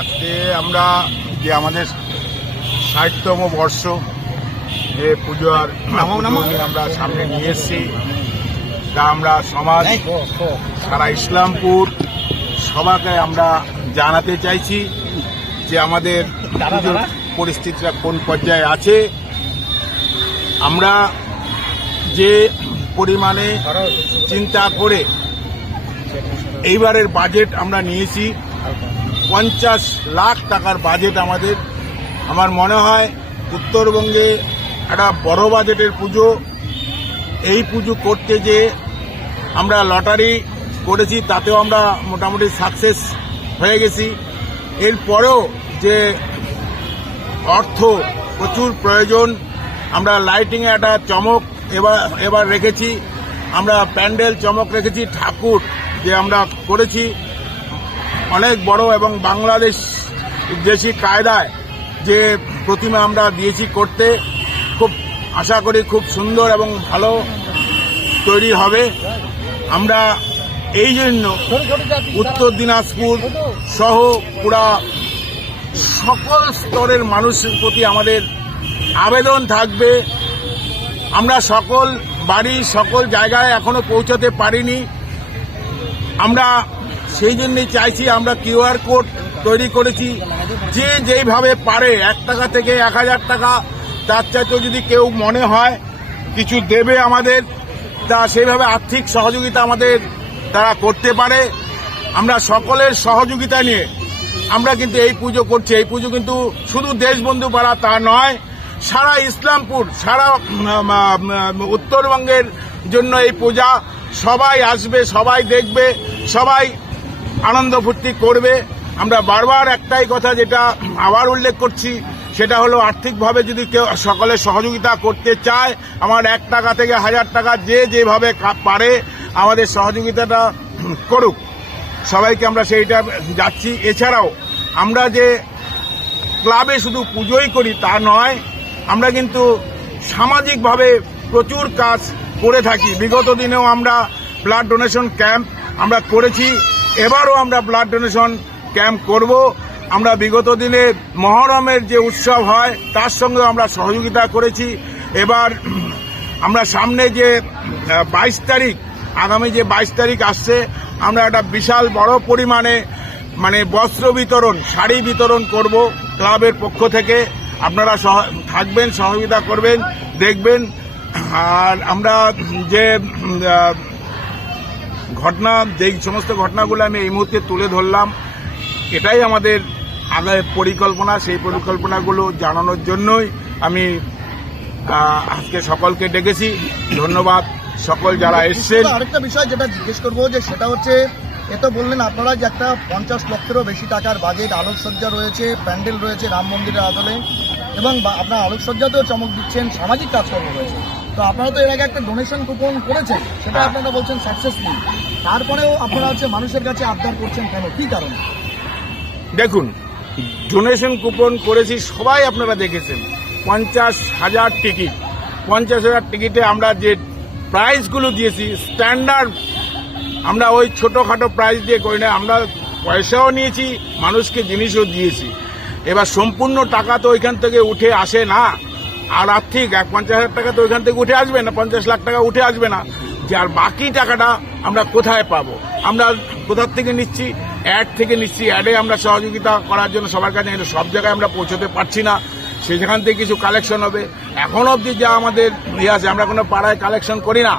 আজকে আমরা যে আমাদের ৬০তম বর্ষ যে পুজোর আমরা সামনে নিয়ে এসেছি, তা আমরা সমাজ সারা ইসলামপুর সবাইকে আমরা জানাতে চাইছি যে আমাদের পুজোর পরিস্থিতিটা কোন পর্যায়ে আছে। আমরা যে পরিমাণে চিন্তা করে এইবারের বাজেট আমরা নিয়েছি, 50 লাখ টাকার বাজেট আমাদের। আমার মনে হয় উত্তরবঙ্গে একটা বড় বাজেটের পুজো, এই পুজো করতে যে আমরা লটারি করেছি তাতেও আমরা মোটামুটি সাকসেস হয়ে গেছি। এরপরেও যে অর্থ প্রচুর প্রয়োজন, আমরা লাইটিংয়ে একটা চমক এবার রেখেছি, আমরা প্যান্ডেল চমক রেখেছি, ঠাকুর যে আমরা করেছি অনেক বড় এবং বাংলাদেশ দেশি কায়দায় যে প্রতিমা আমরা দিয়েছি করতে, খুব আশা করি খুব সুন্দর এবং ভালো তৈরি হবে। আমরা এই জন্য উত্তর দিনাজপুর সহ পুরা সকল স্তরের মানুষের প্রতি আমাদের আবেদন থাকবে, আমরা সকল বাড়ি সকল জায়গায় এখনো পৌঁছাতে পারিনি, আমরা সেই জন্যই চাইছি, আমরা কিউআর কোড তৈরি করেছি, যে যেইভাবে পারে 1 টাকা থেকে 1000 টাকা, তার চাইতেও যদি কেউ মনে হয় কিছু দেবে আমাদের, তা সেইভাবে আর্থিক সহযোগিতা আমাদের তারা করতে পারে। আমরা সকলের সহযোগিতা নিয়ে আমরা কিন্তু এই পুজো করছি। এই পুজো কিন্তু শুধু দেশবন্ধু পাড়া তা নয়, সারা ইসলামপুর সারা উত্তরবঙ্গের জন্য এই পূজা। সবাই আসবে, সবাই দেখবে, সবাই আনন্দ ফুর্তি করবে। আমরা বারবার একটাই কথা যেটা আবার উল্লেখ করছি, সেটা হলো আর্থিকভাবে যদি কেউ সকলে সহযোগিতা করতে চায়, আমার 1 টাকা থেকে 1000 টাকা যে যেভাবে পারে আমাদের সহযোগিতাটা করুক, সবাইকে আমরা সেইটা যাচ্ছি। এছাড়াও আমরা যে ক্লাবে শুধু পুজোই করি তা নয়, আমরা কিন্তু সামাজিকভাবে প্রচুর কাজ করে থাকি। বিগত দিনেও আমরা ব্লাড ডোনেশন ক্যাম্প আমরা করেছি, এবারও আমরা ব্লাড ডোনেশন ক্যাম্প করব। আমরা বিগত দিনে মহরমের যে উৎসব হয় তার সঙ্গে আমরা সহযোগিতা করেছি। এবার আমরা সামনে যে 22 তারিখ, আগামী যে 22 তারিখ আসছে, আমরা একটা বিশাল বড় পরিমাণে বস্ত্র বিতরণ, শাড়ি বিতরণ করব ক্লাবের পক্ষ থেকে। আপনারা থাকবেন, সহযোগিতা করবেন, দেখবেন। আর আমরা যে ঘটনা, যেই সমস্ত ঘটনাগুলো আমি এই মুহূর্তে তুলে ধরলাম, এটাই আমাদের আগে পরিকল্পনা। সেই পরিকল্পনাগুলো জানানোর জন্যই আমি আজকে সকলকে ডেকেছি। ধন্যবাদ সকল যারা এসছেন। আরেকটা বিষয় যেটা জিজ্ঞেস করবো, যে সেটা হচ্ছে, এ তো বললেন আপনারা যে একটা 50 লক্ষেরও বেশি টাকার বাজেট, আলোকসজ্জা রয়েছে, প্যান্ডেল রয়েছে রাম মন্দিরের আদলে, এবং আপনার আলোকসজ্জাতেও চমক দিচ্ছেন, সামাজিক কাজকর্ম রয়েছে। তো আপনারা তো এর আগে একটা ডোনেশন কুপন করেছেন, সেটা আপনারা বলছেন সাকসেসফুল, তারপরেও আপনারা মানুষের কাছে আবদার করছেন কেন, কি কারণে? দেখুন, ডোনেশন কুপন করেছি, সবাই আপনারা দেখেছেন, 50,000 টিকিট। 50,000 টিকিটে আমরা যে প্রাইজগুলো দিয়েছি স্ট্যান্ডার্ড, আমরা ওই ছোটোখাটো প্রাইজ দিয়ে করি না, আমরা পয়সাও নিয়েছি, মানুষকে জিনিসও দিয়েছি। এবার সম্পূর্ণ টাকা তো ওইখান থেকে উঠে আসে না, আর আর্থিক 50,000 টাকা তো ওইখান থেকে উঠে আসবে না, 50 লাখ টাকা উঠে আসবে না। যে আর বাকি টাকাটা আমরা কোথায় পাবো? আমরা কোথার থেকে নিচ্ছি? অ্যাড থেকে নিচ্ছি। অ্যাডে আমরা সহযোগিতা করার জন্য সবার কাছে, সব জায়গায় আমরা পৌঁছতে পারছি না, সেখান থেকে কিছু কালেকশন হবে। এখন অবধি যা আমাদের আছে, আমরা কোনো পাড়ায় কালেকশন করি না,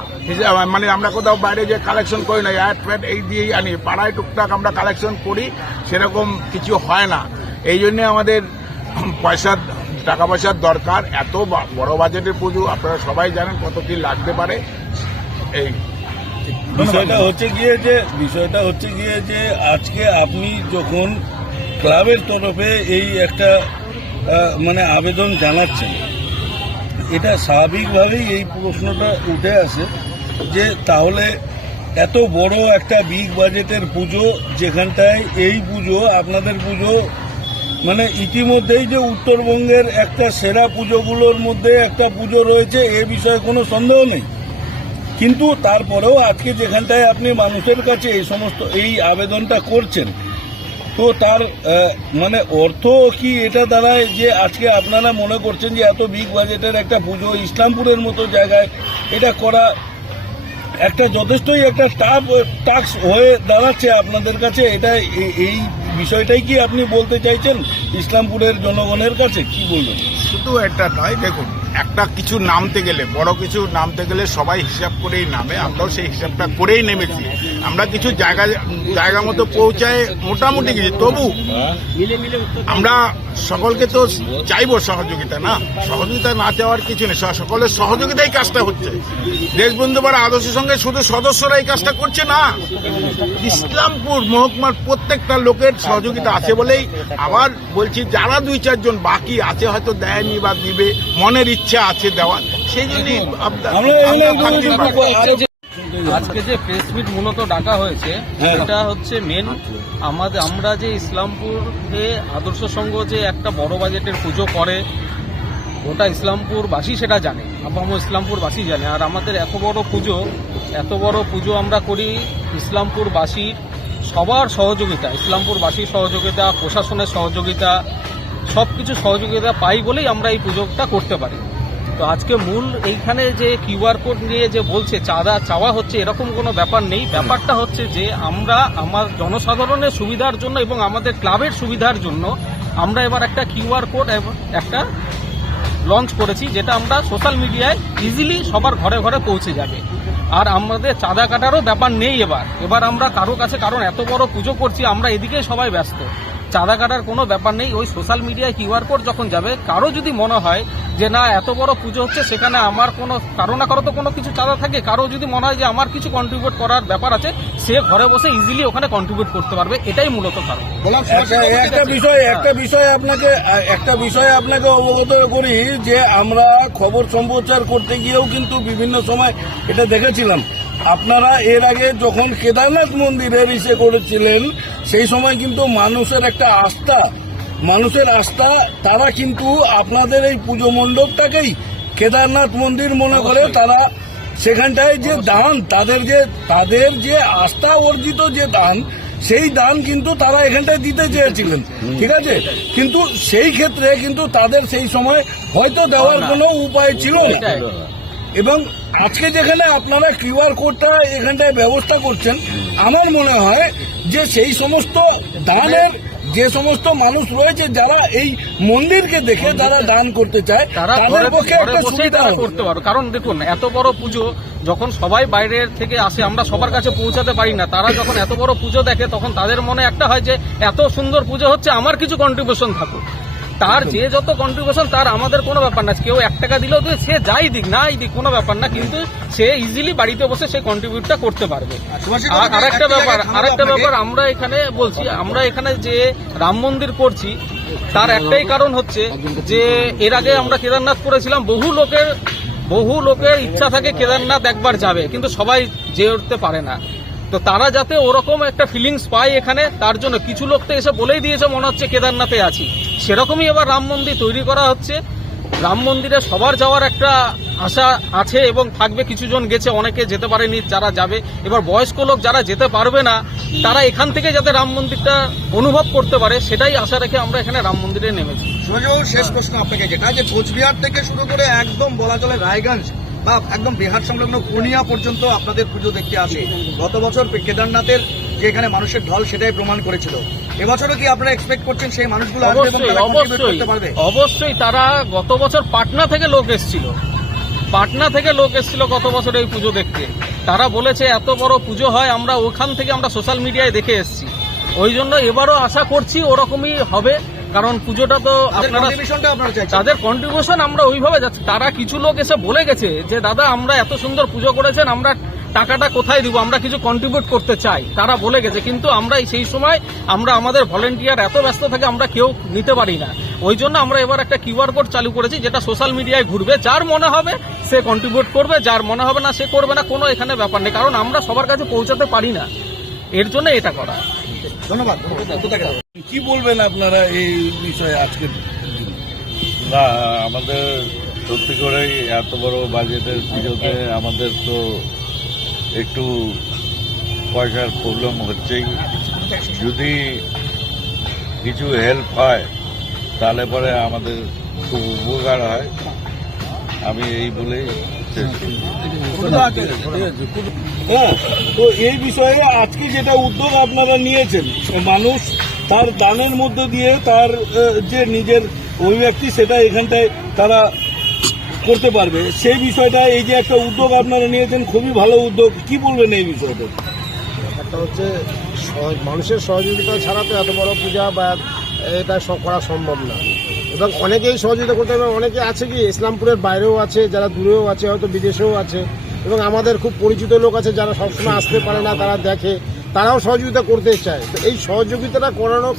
আমরা কোথাও বাইরে যে কালেকশন করি না, অ্যাড ফ্যাড এই দিয়েই আনি। পাড়ায় টুকটাক আমরা কালেকশন করি, সেরকম কিছু হয় না। এই জন্যে আমাদের টাকা পয়সার দরকার। এত বড় বাজেটের পুজো, আপনারা সবাই জানেন কত কি লাগতে পারে। এই বিষয়টা হচ্ছে গিয়ে যে আজকে আপনি যখন ক্লাবের তরফে এই একটা আবেদন জানাচ্ছেন, এটা স্বাভাবিকভাবেই এই প্রশ্নটা উঠে আসে যে তাহলে এত বড় একটা বিগ বাজেটের পুজো, যেখানটায় এই পুজো, আপনাদের পুজো ইতিমধ্যেই যে উত্তরবঙ্গের একটা সেরা পুজোগুলোর মধ্যে একটা পুজো রয়েছে, এ বিষয়ে কোনো সন্দেহ নেই। কিন্তু তারপরেও আজকে যেখানটায় আপনি মানুষের কাছে এই আবেদনটা করছেন, তো তার মানে অর্থ কি এটা দাঁড়ায় যে আজকে আপনারা মনে করছেন যে এত বিগ বাজেটের একটা পুজো ইসলামপুরের মতো জায়গায় এটা করা একটা যথেষ্টই একটা টাস্ক হয়ে দাঁড়াচ্ছে আপনাদের কাছে? এটা এই বিষয়টাই কি আপনি বলতে চাইছেন ইসলামপুরের জনগণের কাছে? কি বলবেন? শুধু এটা নয়, দেখুন একটা কিছু নামতে গেলে, বড় কিছু নামতে গেলে সবাই হিসাব করেই নামে, আমরাও সেই হিসাবটা করেই নেমেছি। আমরা কিছু জায়গা মতো পৌঁছায় মোটামুটি কিছু, তবু আমরা সকলকে তো চাইবো সহযোগিতা, না সহযোগিতা না চাওয়ার কিছু নেই, সকলের সহযোগিতাই কাজটা হচ্ছে। দেশবন্ধু বাড়া আদর্শের সঙ্গে শুধু সদস্যরা এই কাজটা করছে না, ইসলামপুর মহকুমার প্রত্যেকটা লোকের সহযোগিতা আছে বলেই, আবার বলছি যারা 2-4 জন বাকি আছে হয়তো দেয়নি বা দিবে, মনের ইচ্ছা আছে দেওয়ার, সেই জন্যই আজকে যে প্রেস মিট মূলত ডাকা হয়েছে এটা হচ্ছে মেন আমরা যে ইসলামপুরে আদর্শ সংঘ যে একটা বড় বাজেটের পুজো করে গোটা ইসলামপুরবাসী সেটা জানে, আপামো ইসলামপুরবাসী জানে। আর আমাদের এত বড় পুজো আমরা করি ইসলামপুরবাসীর সবার সহযোগিতা, ইসলামপুরবাসীর সহযোগিতা, প্রশাসনের সহযোগিতা, সব কিছু সহযোগিতা পাই বলেই আমরা এই পুজোটা করতে পারি। তো আজকে মূল এইখানে যে কিউআর কোড নিয়ে যে বলছে চাঁদা চাওয়া হচ্ছে, এরকম কোনো ব্যাপার নেই। ব্যাপারটা হচ্ছে যে আমরা আমার জনসাধারণের সুবিধার জন্য এবং আমাদের ক্লাবের সুবিধার জন্য আমরা এবার একটা কিউআর কোড একটা লঞ্চ করেছি, যেটা আমরা সোশ্যাল মিডিয়ায় ইজিলি সবার ঘরে ঘরে পৌঁছে যাবে। আর আমাদের চাঁদা কাটারও ব্যাপার নেই এবার আমরা কারো কাছে, কারণ এত বড় পুজো করছি আমরা এদিকে সবাই ব্যস্ত, চাঁদা কাটার কোনো ব্যাপার নেই। ওই সোশ্যাল মিডিয়ায় কিউআর কোড যখন যাবে, কারো যদি মনে হয় যে না এত বড় পুজো হচ্ছে সেখানে আমার কোনো কারো না কারো তো কোনো কিছু চাঁদা থাকে, কারো যদি মনে হয় যে আমার কিছু কন্ট্রিবিউট করার ব্যাপার আছে, সে ঘরে বসে ইজিলি ওখানে কন্ট্রিবিউট করতে পারবে, এটাই মূলত কারণ। একটা বিষয় আপনাকে অবগত করি যে আমরা খবর সম্প্রচার করতে গিয়েও কিন্তু বিভিন্ন সময় এটা দেখেছিলাম। আপনারা এর আগে যখন কেদারনাথ মন্দিরের ইসে করেছিলেন, সেই সময় কিন্তু মানুষের আস্থা তারা কিন্তু আপনাদের এই পুজো মণ্ডপটাকেই কেদারনাথ মন্দির মনে করে তারা সেখানটায় যে দান, তাদের যে আস্থা অর্জিত যে দান, সেই দান কিন্তু তারা এখানটায় দিতে চেয়েছিলেন, ঠিক আছে? কিন্তু সেই ক্ষেত্রে কিন্তু তাদের সেই সময় হয়তো দেওয়ার কোনো উপায় ছিল না। এবং আজকে যেখানে আপনারা কিউআর কোডটা এখানটায় ব্যবস্থা করছেন, আমার মনে হয় যে সেই সমস্ত দানের যে সমস্ত মানুষ রয়েছে যারা এই মন্দিরকে দেখে যারা দান করতে চায় তাদের পক্ষে একটা সুবিধা করতে পারো। কারণ দেখুন এত বড় পুজো যখন সবাই বাইরের থেকে আসে, আমরা সবার কাছে পৌঁছাতে পারি না, তারা যখন এত বড় পুজো দেখে তখন তাদের মনে একটা হয় যে এত সুন্দর পুজো হচ্ছে, আমার কিছু কন্ট্রিবিউশন থাকুক। তার যে যত কন্ট্রিবিউশন তার আমাদের কোনো ব্যাপার না, কেউ 1 টাকা দিলেও তো সে যাই দিক নাই দিক কোনো ব্যাপার না, কিন্তু সে ইজিলি বাড়িতে বসে সেই কন্ট্রিবিউটটা করতে পারবে। আর আরেকটা ব্যাপার আমরা এখানে বলছি, আমরা এখানে যে রাম মন্দির করছি তার একটাই কারণ হচ্ছে যে এর আগে আমরা কেদারনাথ করেছিলাম, বহু লোকের ইচ্ছা থাকে কেদারনাথ একবার যাবে, কিন্তু সবাই যেতে উঠতে পারে না। তো তারা যাতে ওরকম একটা ফিলিংস পায় এখানে, তার জন্য কিছু লোক তো এসে বলেই দিয়েছে মনে হচ্ছে কেদারনাথে আছি। সেরকমই এবার রাম মন্দির তৈরি করা হচ্ছে। রাম মন্দিরে সবার যাওয়ার একটা আশা আছে এবং থাকবে। কিছু জন গেছে, অনেকে যেতে পারেনি, যারা যাবে এবার বয়স্ক লোক যারা যেতে পারবে না তারা এখান থেকে যাতে রাম মন্দিরটা অনুভব করতে পারে, সেটাই আশা রেখে আমরা এখানে রাম মন্দিরে নেমেছি। শেষ প্রশ্ন আপনাকে, যেটা যে কোচবিহার থেকে শুরু করে একদম বলা চলে রায়গঞ্জ বা একদম বিহার সংলগ্ন পূর্ণিয়া পর্যন্ত আপনাদের পুজো দেখতে আসে। গত বছর কেদারনাথের যে এখানে মানুষের ঢল সেটাই প্রমাণ করেছিল। এবছরও কি আপনারা এক্সপেক্ট করছেন সেই মানুষগুলো অবশ্যই তারা গত বছর পাটনা থেকে লোক এসেছিল গত বছর এই পুজো দেখতে। তারা বলেছে এত বড় পুজো হয়, আমরা ওখান থেকে আমরা সোশ্যাল মিডিয়ায় দেখে এসেছি। ওই জন্য এবারও আশা করছি ওরকমই হবে, কারণ পুজোটা তো তাদের কন্ট্রিবিউশন আমরা ওইভাবে যাচ্ছি। তারা কিছু লোক এসে বলে গেছে যে দাদা আমরা এত সুন্দর পুজো করেছেন, আমরা টাকাটা কোথায় দিব, আমরা কিছু কন্ট্রিবিউট করতে চাই, তারা বলে গেছে। কিন্তু আমরা সেই সময় আমাদের ভলেন্টিয়ার এত ব্যস্ত থাকে আমরা কেউ নিতে পারি না। ওই জন্য আমরা এবার একটা কিউআর কোড চালু করেছি, যেটা সোশ্যাল মিডিয়ায় ঘুরবে। যার মনে হবে সে কন্ট্রিবিউট করবে, যার মনে হবে না সে করবে না, কোনো এখানে ব্যাপার নেই, কারণ আমরা সবার কাছে পৌঁছাতে পারি না, এর জন্য এটা করা। ধন্যবাদ। কি বলবেন আপনারা এই বিষয়ে আজকে? না, আমাদের সত্যি করেই এত বড় বাজেটের পুজোতে আমাদের তো একটু পয়সার প্রবলেম হচ্ছেই। যদি কিছু হেল্প হয় তাহলে পরে আমাদের খুব উপকার হয়। আমি এই বলেই শেষ করছি। হ্যাঁ, তো এই বিষয়ে আজকে যেটা উদ্যোগ আপনারা নিয়েছেন, মানুষ তার দানের মধ্যে দিয়ে তার যে নিজের অভিব্যক্তি সেটা এখানটায় তারা করতে পারবে, সেই বিষয়টা এই যে একটা উদ্যোগ আপনারা নিয়েছেন খুবই ভালো উদ্যোগ। কি বলবেন এই বিষয়টা? একটা হচ্ছে মানুষের সহযোগিতা ছাড়া তো এত বড় পূজা বা এটা করা সম্ভব না, এবং অনেকেই সহযোগিতা করতে হবে। অনেকে আছে কি ইসলামপুরের বাইরেও আছে, যারা দূরেও আছে, হয়তো বিদেশেও আছে, এবং আমাদের খুব পরিচিত লোক আছে যারা সবসময় আসতে পারে না, তারা দেখে, তারাও সহযোগিতা করতে চায়। তো এই সহযোগিতাটা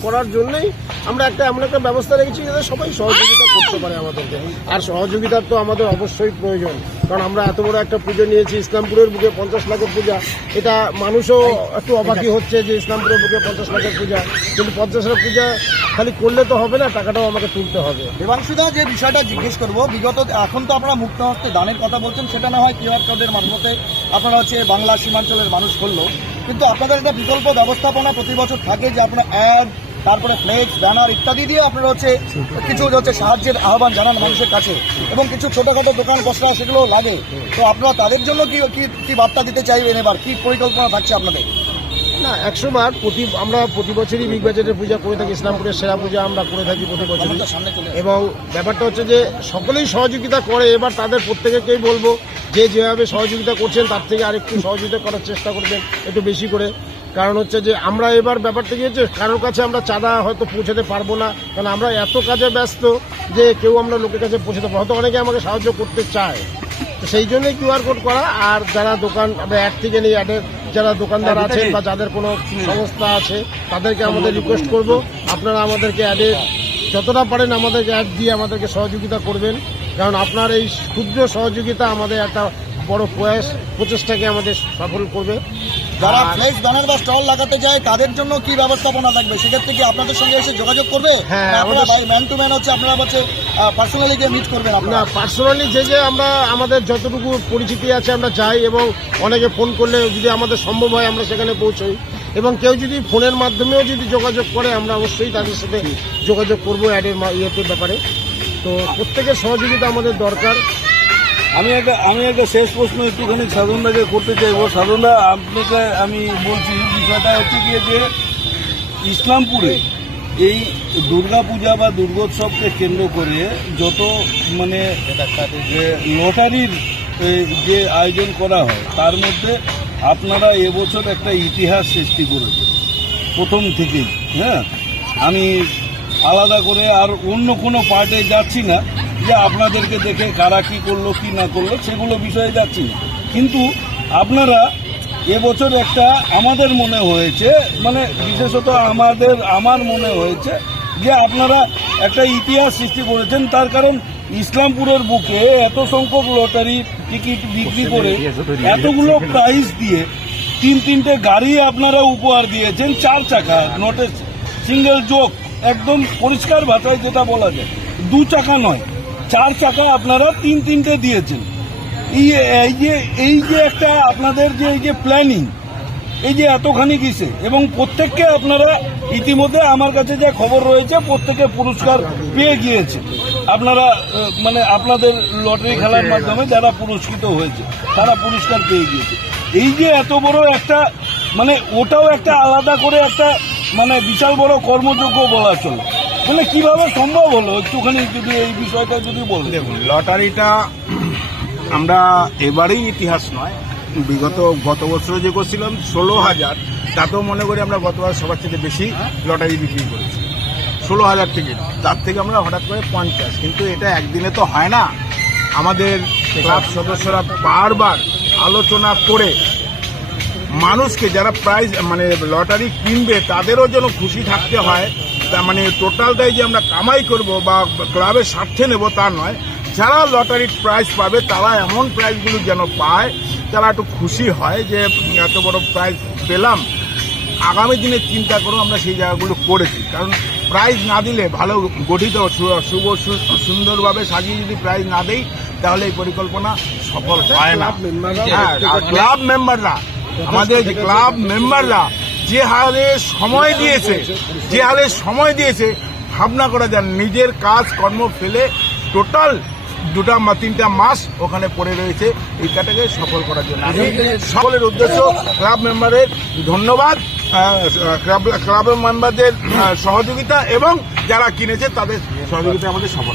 করার জন্যই আমরা এমন একটা ব্যবস্থা রেখেছি যাতে সবাই সহযোগিতা করতে পারে আমাদেরকে। আর সহযোগিতার তো আমাদের অবশ্যই প্রয়োজন, কারণ আমরা এত বড় একটা পুজো নিয়েছি ইসলামপুরের বুকে 50 লাখের পূজা। এটা মানুষও একটু অবাকই হচ্ছে যে ইসলামপুরের বুকে 50 লাখের পূজা, কিন্তু 50 লাখ পূজা খালি করলে তো হবে না, টাকাটাও আমাকে তুলতে হবে। দেবাংশুদা, যে বিষয়টা জিজ্ঞেস করবো, বিগত এখন তো আপনারা মুক্ত হস্তে দানের কথা বলছেন, সেটা না হয় কিউআর কোডের মাধ্যমে আপনারা হচ্ছে বাংলা সীমাঞ্চলের মানুষ করলো, কিন্তু আপনাদের একটা বিকল্প ব্যবস্থাপনা প্রতি বছর থাকে যে আপনারা অ্যাড, তারপরে ফ্লেক্স, ব্যানার ইত্যাদি দিয়ে আপনারা হচ্ছে কিছু হচ্ছে সাহায্যের আহ্বান জানান মানুষের কাছে, এবং কিছু ছোটখাটো দোকান বসরা সেগুলো লাগে। তো আপনারা তাদের জন্য কি বার্তা দিতে চাইবেন, এবার কি পরিকল্পনা থাকছে আপনাদের? না, 100 বার আমরা প্রতি বছরই বিগ বাজেটের পূজা করে থাকি। ইসলামপুরের সেরা পূজা আমরা করে থাকি প্রতি বছরই, এবং ব্যাপারটা হচ্ছে যে সকলেই সহযোগিতা করে। এবার তাদের প্রত্যেকেই বলবো যে যেভাবে সহযোগিতা করছেন তার থেকে আরেকটু সহযোগিতা করার চেষ্টা করবেন, একটু বেশি করে। কারণ হচ্ছে যে আমরা এবার ব্যাপারটা কি হচ্ছে, কারোর কাছে আমরা চাঁদা হয়তো পৌঁছাতে পারবো না, কারণ আমরা এত কাজে ব্যস্ত যে কেউ আমরা লোকের কাছে পৌঁছাতে পারবো। হয়তো অনেকে আমাকে সাহায্য করতে চায়, তো সেই জন্যই কিউআর কোড করা। আর যারা দোকান অ্যাড থেকে নিয়ে অ্যাডের যারা দোকানদার আছেন বা যাদের কোনো সংস্থা আছে তাদেরকে আমাদের রিকোয়েস্ট করব, আপনারা আমাদেরকে অ্যাডে যতটা পারেন আমাদেরকে অ্যাড দিয়ে আমাদেরকে সহযোগিতা করবেন, কারণ আপনার এই ক্ষুদ্র সহযোগিতা আমাদের একটা বড় প্রচেষ্টাকে আমাদের সফল করবে। যারা ফ্লেক্স, ব্যানার বা স্টল লাগাতে যায় তাদের জন্য কি ব্যবস্থাপনা থাকবে? সেক্ষেত্রে কি আপনাদের সঙ্গে এসে যোগাযোগ করবে? হ্যাঁ, আপনারা ম্যান টু ম্যান হচ্ছে আপনারা হচ্ছে পার্সোনালি গিয়ে মিট করবেন? না, আপনারা পার্সোনালি যে আমরা আমাদের যতটুকু পরিচিতি আছে আমরা যাই, এবং অনেকে ফোন করলে যদি আমাদের সম্ভব হয় আমরা সেখানে পৌঁছই, এবং কেউ যদি ফোনের মাধ্যমেও যদি যোগাযোগ করে আমরা অবশ্যই তাদের সাথে যোগাযোগ করবো অ্যাডের ব্যাপারে। তো প্রত্যেকের সহযোগিতা আমাদের দরকার। আমি একটা শেষ প্রশ্ন একটুখানি সাধনদাকে করতে চাইবো। সাধনদা, আপনাকে আমি বলছি, বিষয়টা হচ্ছে গিয়ে যে ইসলামপুরে এই দুর্গা পূজা বা দুর্গোৎসবকে কেন্দ্র করে যত মানে লটারির যে আয়োজন করা হয় তার মধ্যে আপনারা এবছর একটা ইতিহাস সৃষ্টি করেছেন প্রথম থেকেই। হ্যাঁ, আমি আলাদা করে আর অন্য কোনো পার্টে যাচ্ছি না যে আপনাদেরকে দেখে কারা কি করলো কি না করলো সেগুলো বিষয়ে যাচ্ছি না, কিন্তু আপনারা এবছর একটা আমাদের মনে হয়েছে, মানে বিশেষত আমার মনে হয়েছে যে আপনারা একটা ইতিহাস সৃষ্টি করেছেন। তার কারণ ইসলামপুরের বুকে এত সংখ্যক লটারি টিকিট বিক্রি করে এতগুলো প্রাইজ দিয়ে 3-3টে গাড়ি আপনারা উপহার দিয়েছেন, 4 চাকা, নট এ সিঙ্গেল জোক, একদম পরিষ্কার ভাষায় যেটা বলা যায়, 2 চাকা নয় 4 চাকা আপনারা 3-3টে দিয়েছেন। এই যে একটা আপনাদের যে এই যে প্ল্যানিং, এই যে এতখানি কিসে, এবং প্রত্যেককে আপনারা ইতিমধ্যে আমার কাছে যে খবর রয়েছে প্রত্যেকে পুরস্কার পেয়ে গিয়েছে। আপনারা মানে আপনাদের লটারি খেলার মাধ্যমে যারা পুরস্কৃত হয়েছে তারা পুরস্কার পেয়ে গিয়েছে। এই যে এত বড় একটা মানে ওটাও একটা আলাদা করে একটা মানে বিশাল বড় কর্মযোগ্য বলা চলে, মানে কিভাবে সম্ভব হলো একটুখানি যদি এই বিষয়টা যদি বলেন। দেখুন, লটারিটা আমরা এবারেই ইতিহাস নয়, গত বছর যে করছিলাম 16,000, তাতেও মনে করি আমরা গতবার সবার থেকে বেশি লটারি বিক্রি করেছি, 16,000 টিকিট, তার থেকে আমরা হঠাৎ করে 50। কিন্তু এটা একদিনে তো হয় না, আমাদের ক্লাব সদস্যরা বারবার আলোচনা করে মানুষকে যারা প্রাইজ মানে লটারি কিনবে তাদেরও যেন খুশি থাকতে হয়। তার মানে টোটালটাই যে আমরা কামাই করব বা ক্লাবের স্বার্থে নেব তা নয়, যারা লটারির প্রাইজ পাবে তারা এমন প্রাইজগুলো যেন পায় তারা একটু খুশি হয় যে এত বড় প্রাইজ পেলাম। আগামী দিনে চিন্তা করো আমরা সেই জায়গাগুলো করেছি, কারণ প্রাইজ না দিলে ভালো গঠিত শুভ সুন্দরভাবে সাজিয়ে যদি প্রাইজ না দেই তাহলে এই পরিকল্পনা সফল হয় না। হ্যাঁ, ক্লাব মেম্বাররা, আমাদের ক্লাব মেম্বাররা যে হারে সময় দিয়েছে ভাবনা করা যায় নিজের কাজ কর্ম ফেলে টোটাল 2-3 মাস ওখানে পড়ে রয়েছে এই কাজটাকে সফল করার জন্য। আমি সকলের উদ্দেশ্য ক্লাব মেম্বারের ধন্যবাদ, ক্লাব মেম্বারদের সহযোগিতা এবং যারা কিনেছে তাদের সহযোগিতা আমাদের সফল।